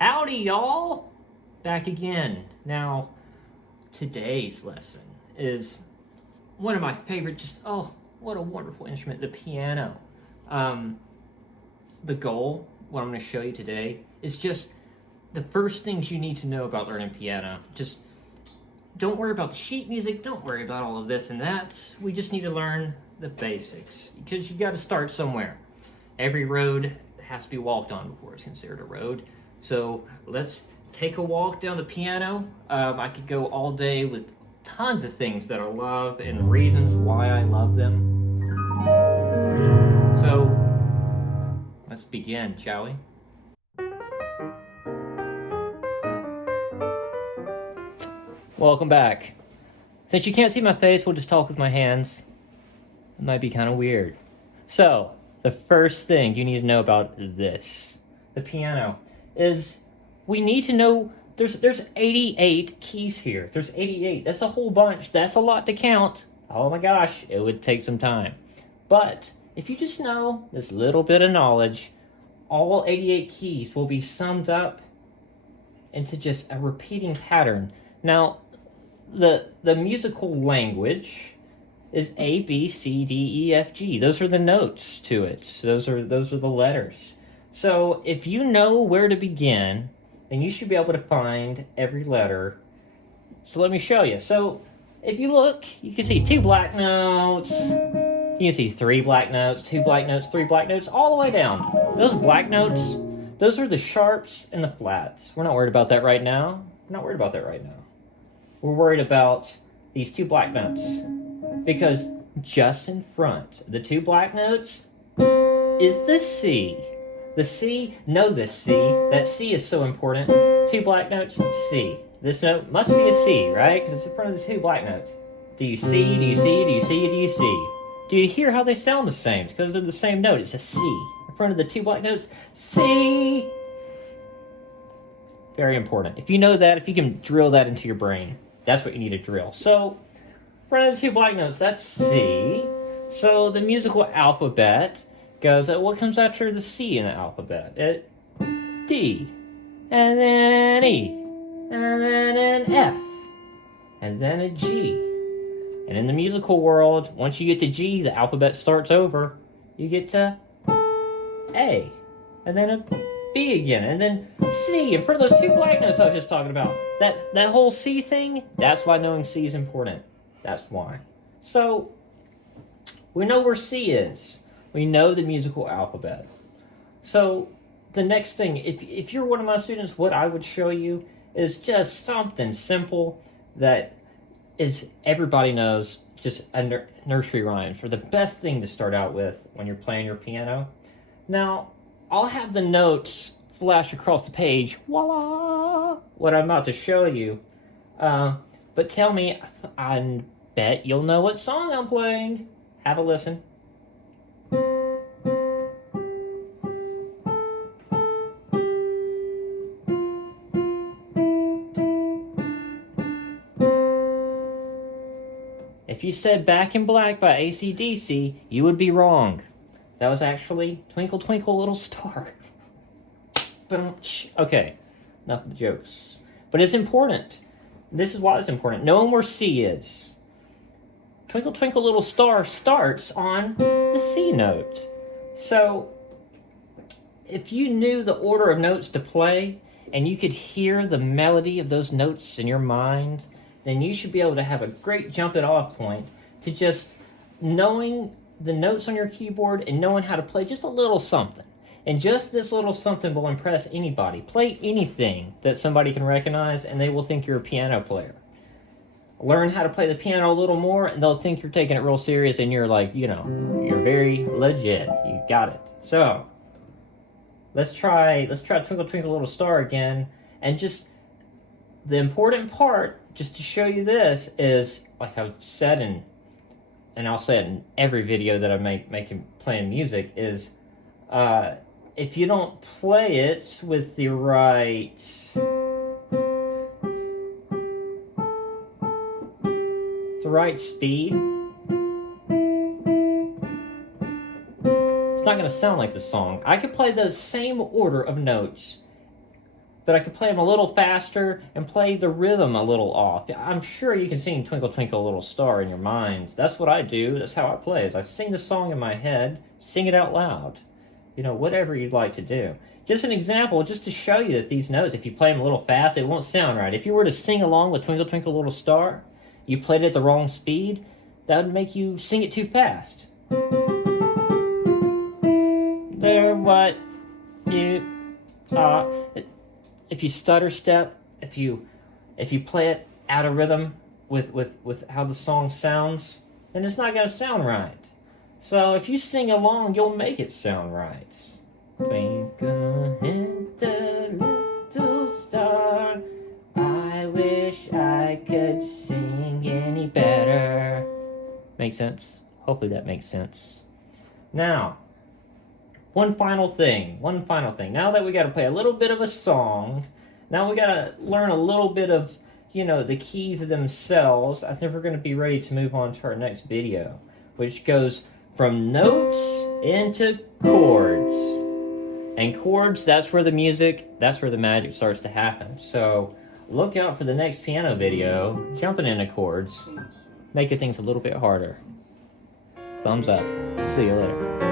Howdy, y'all! Back again. Now, today's lesson is one of my favorite, what a wonderful instrument, the piano. The goal, what I'm going to show you today, is just the first things you need to know about learning piano. Just don't worry about the sheet music, don't worry about all of this and that. We just need to learn the basics, because you got to start somewhere. Every road has to be walked on before it's considered a road. So let's take a walk down the piano. I could go all day with tons of things that I love and reasons why I love them. So let's begin, shall we? Welcome back. Since you can't see my face, we'll just talk with my hands. It might be kind of weird. So, the first thing you need to know about this, the piano, is we need to know there's 88 keys here. There's 88. That's a whole bunch. That's a lot to count. Oh my gosh, it would take some time. But if you just know this little bit of knowledge, all 88 keys will be summed up into just a repeating pattern. Now, the musical language is A, B, C, D, E, F, G. Those are the notes to it. Those are the letters. So if you know where to begin, then you should be able to find every letter. So let me show you. So if you look, you can see 2 black notes. You can see 3 black notes, 2 black notes, 3 black notes, all the way down. Those black notes, those are the sharps and the flats. We're not worried about that right now. We're worried about these 2 black notes, because just in front of the 2 black notes is the C. The C, know this C. That C is so important. 2 black notes, C. This note must be a C, right? Because it's in front of the 2 black notes. Do you see? Do you see? Do you see? Do you see? Do you hear how they sound the same? It's because they're the same note. It's a C. In front of the 2 black notes, C. Very important. If you know that, if you can drill that into your brain, that's what you need to drill. So, in front of the 2 black notes, that's C. So the musical alphabet goes at what comes after the C in the alphabet? D, and then E, and then an F, and then a G. And in the musical world, once you get to G, the alphabet starts over. You get to A, and then a B again, and then C. And for those 2 black notes I was just talking about, that whole C thing, that's why knowing C is important. That's why. So, we know where C is. We know the musical alphabet. So, the next thing, if you're one of my students, what I would show you is just something simple that is everybody knows, just a nursery rhyme for the best thing to start out with when you're playing your piano. Now, I'll have the notes flash across the page, voila, what I'm about to show you. But tell me, I bet you'll know what song I'm playing. Have a listen. If you said Back in Black by AC/DC, you would be wrong. That was actually Twinkle Twinkle Little Star. Okay, enough of the jokes. But it's important. This is why it's important. Knowing where C is. Twinkle Twinkle Little Star starts on the C note. So, if you knew the order of notes to play, and you could hear the melody of those notes in your mind, then you should be able to have a great jumping off point to just knowing the notes on your keyboard and knowing how to play just a little something. And just this little something will impress anybody. Play anything that somebody can recognize and they will think you're a piano player. Learn how to play the piano a little more and they'll think you're taking it real serious and you're like, you're very legit. You got it. So, let's try Twinkle Twinkle Little Star again. And just the important part, just to show you this, is like I've said and I'll say it in every video that I make playing music, is if you don't play it with the right speed, it's not going to sound like the song. I could play the same order of notes, but I could play them a little faster and play the rhythm a little off. I'm sure you can sing Twinkle Twinkle Little Star in your mind. That's what I do. That's how I play. Is I sing the song in my head, sing it out loud. You know, whatever you'd like to do. Just an example, just to show you that these notes, if you play them a little fast, it won't sound right. If you were to sing along with Twinkle Twinkle Little Star, you played it at the wrong speed, that would make you sing it too fast. There, what you are. If you stutter step, if you play it out of rhythm with how the song sounds, then it's not going to sound right. So if you sing along, you'll make it sound right. Twinkle little star, I wish I could sing any better. Make sense? Hopefully that makes sense. Now, one final thing. Now that we got to play a little bit of a song, now we got to learn a little bit of, you know, the keys themselves. I think we're going to be ready to move on to our next video, which goes from notes into chords. And chords, that's where the magic starts to happen. So look out for the next piano video, jumping into chords, making things a little bit harder. Thumbs up. See you later.